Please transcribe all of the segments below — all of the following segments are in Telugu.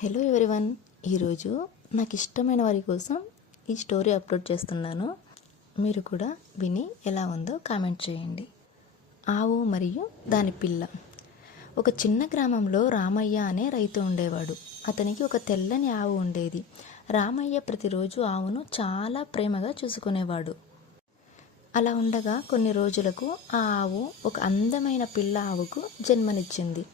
హలో ఎవరీవన్, ఈరోజు నాకు ఇష్టమైన వారి కోసం ఈ స్టోరీ అప్లోడ్ చేస్తున్నాను. మీరు కూడా విని ఎలా ఉందో కామెంట్ చేయండి. ఆవు మరియు దాని పిల్ల. ఒక చిన్న గ్రామంలో రామయ్య అనే రైతు ఉండేవాడు. అతనికి ఒక తెల్లని ఆవు ఉండేది. రామయ్య ప్రతిరోజు ఆవును చాలా ప్రేమగా చూసుకునేవాడు. అలా ఉండగా కొన్ని రోజులకు ఆ ఆవు ఒక అందమైన పిల్ల ఆవుకు జన్మనిచ్చింది.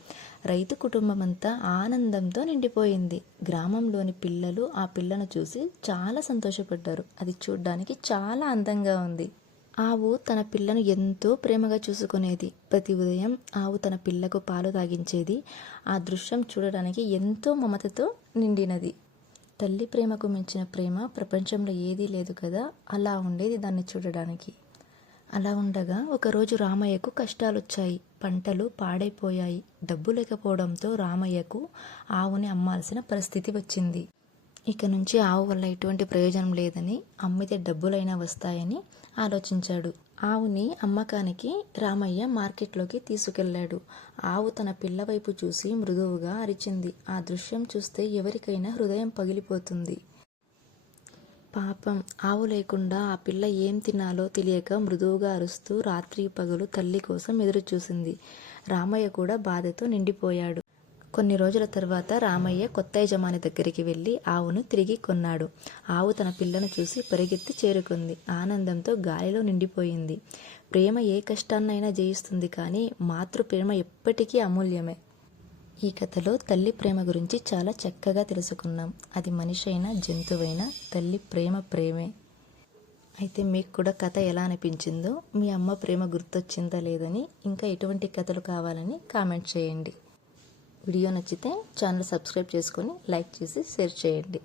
రైతు కుటుంబమంతా ఆనందంతో నిండిపోయింది. గ్రామంలోని పిల్లలు ఆ పిల్లను చూసి చాలా సంతోషపడ్డారు. అది చూడ్డానికి చాలా అందంగా ఉంది. ఆవు తన పిల్లను ఎంతో ప్రేమగా చూసుకునేది. ప్రతి ఉదయం ఆవు తన పిల్లకు పాలు తాగించేది. ఆ దృశ్యం చూడడానికి ఎంతో మమతతో నిండినది. తల్లి ప్రేమకు మించిన ప్రేమ ప్రపంచంలో ఏదీ లేదు కదా, అలా ఉండేది దాన్ని చూడడానికి. అలా ఉండగా ఒకరోజు రామయ్యకు కష్టాలొచ్చాయి. పంటలు పాడైపోయాయి. డబ్బు లేకపోవడంతో రామయ్యకు ఆవుని అమ్మాల్సిన పరిస్థితి వచ్చింది. ఇక నుంచి ఆవు వల్ల ఎటువంటి ప్రయోజనం లేదని, అమ్మితే డబ్బులైనా వస్తాయని ఆలోచించాడు. ఆవుని అమ్మకానికి రామయ్య మార్కెట్లోకి తీసుకెళ్లాడు. ఆవు తన పిల్ల వైపు చూసి మృదువుగా అరిచింది. ఆ దృశ్యం చూస్తే ఎవరికైనా హృదయం పగిలిపోతుంది. పాపం, ఆవు లేకుండా ఆ పిల్ల ఏం తినాలో తెలియక మృదువుగా అరుస్తూ రాత్రి పగలు తల్లి కోసం ఎదురు చూసింది. రామయ్య కూడా బాధతో నిండిపోయాడు. కొన్ని రోజుల తర్వాత రామయ్య కొత్త యజమాని దగ్గరికి వెళ్ళి ఆవును తిరిగి కొన్నాడు. ఆవు తన పిల్లను చూసి పరిగెత్తి చేరుకుంది. ఆనందంతో గాలిలో నిండిపోయింది. ప్రేమ ఏ కష్టాన్నైనా జయిస్తుంది, కానీ మాతృ ప్రేమ ఎప్పటికీ అమూల్యమే. ఈ కథలో తల్లి ప్రేమ గురించి చాలా చక్కగా తెలుసుకున్నాం. అది మనిషి అయినా జంతువైనా తల్లి ప్రేమ ప్రేమే. అయితే మీకు కూడా కథ ఎలా అనిపించిందో, మీ అమ్మ ప్రేమ గుర్తొచ్చిందా లేదని, ఇంకా ఎటువంటి కథలు కావాలని కామెంట్ చేయండి. వీడియో నచ్చితే ఛానల్ సబ్స్క్రైబ్ చేసుకొని లైక్ చేసి షేర్ చేయండి.